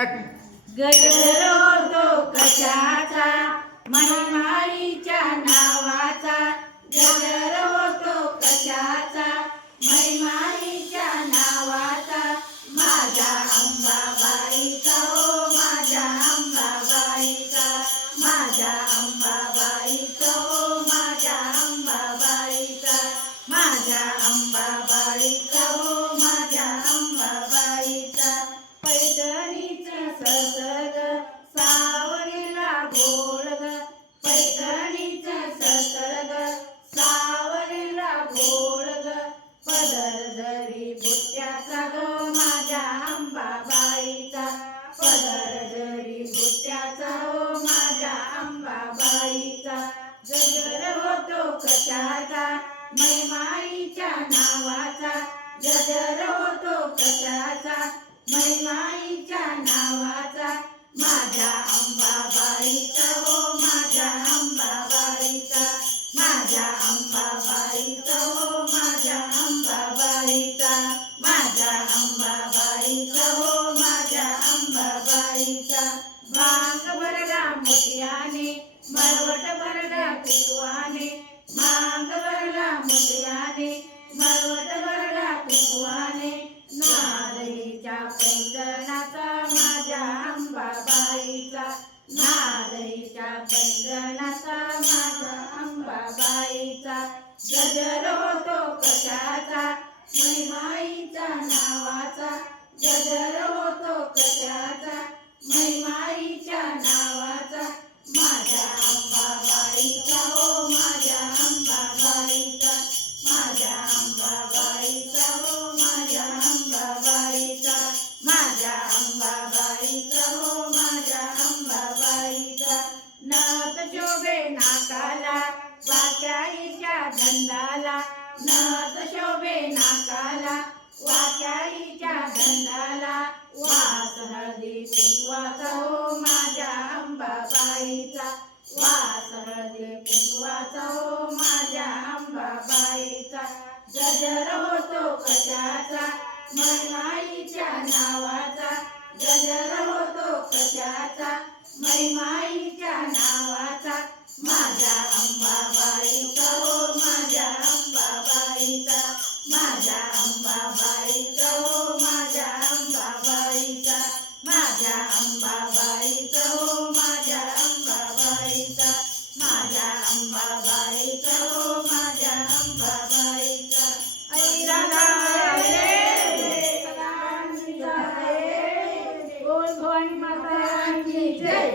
गजर होतो कशाचा महिमाईच्या नावाचा गजर होतो कशाचा महिमाईच्या नावाचा माझ्या अंबाबाईचा हो माझ्या अंबाबाईचा माझ्या अंबाबाईचा हो माझ्या अंबाबाईचा माझ्या अंबाबाईचा हो माझ्या अंबाबाईचा पैठणीचा ससग सावरीला गोड ग पैठणीचा ससग सावरीला गोड ग पदर जरी बुट्ट्याचा ग माझ्या अंबाबाईचा पदर जरी बुट्ट्याचा हो माझ्या अंबाबाईचा गजर होतो कशाचा महिमाईच्या नावाचा गजर होतो कशाचा महिमाईच्या नावाचा माझ्या अंबाबाईचा हो माझ्या अंबाबाईचा माझ्या अंबाबाईचा हो माझ्या अंबाबाईचा माझ्या अंबाबाईचा हो माझ्या अंबाबाईचा भांग भरला मोठ्याने मरवट भरला कुंकवाने भांग भरला मोठ्याने मरवट भरला कुंकवाने नादईच्या पैंजणाचा माझ्या अंबाबाईचा नादईच्या पैंजणाचा माझ्या अंबाबाईचा गजर होतो कशाचा महिमाईच्या नावाचा गजर होतो कशाचा महिमाईच्या नावाचा माझ्या अंबाबाईचा हो माझ्या अंबाबाईचा माझ्या अंबाबाईचा हो माझ्या अंबाबाईचा माझ्या अंबाबाईचा हो माझ्या अंबाबाईचा नथ शोभे नाकाला वाक्याईच्या गंधाला नथ शोभे नाकाला वाक्याईच्या गंधाला वास हळदी कुंकवाचा हो माझ्या अंबाबाईचा वास हळदी कुंकवाचा हो माझ्या अंबाबाईचा गजर होतो कशाचा महिमाईच्या नावाचा गजर होतो कशाचा महिमाईच्या नावाचा माझ्या अंबाबाईचा हो माझ्या अंबाबाईचा माझ्या अंबाबाईचा हो माझ्या अंबाबाईचा माझ्या अंबाबाईचा हो माझ्या अंबाबाईचा माझ्या अंबाबाईचा हो माझ्या अंबाबाईचा आई राधा बोल भवानी माता की जय.